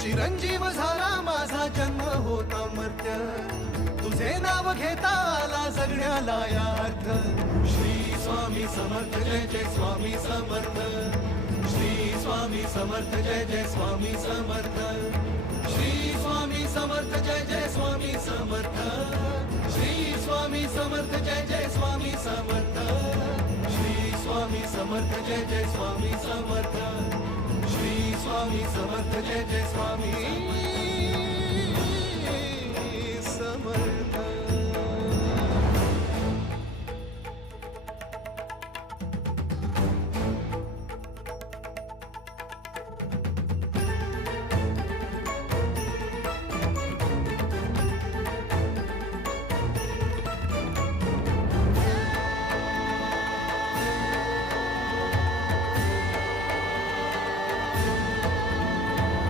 चिरंजीव झाला माझा जन्म होता मर्त्य, तुझे नाव घेता आला जगण्याला या अर्थ. श्री स्वामी समर्थ जय जय स्वामी समर्थ. श्री स्वामी समर्थ जय जय स्वामी समर्थ. श्री स्वामी समर्थ जय जय स्वामी समर्थ. श्री स्वामी समर्थ जय जय स्वामी समर्थ. श्री स्वामी समर्थ जय जय स्वामी समर्थ. श्री स्वामी समर्थ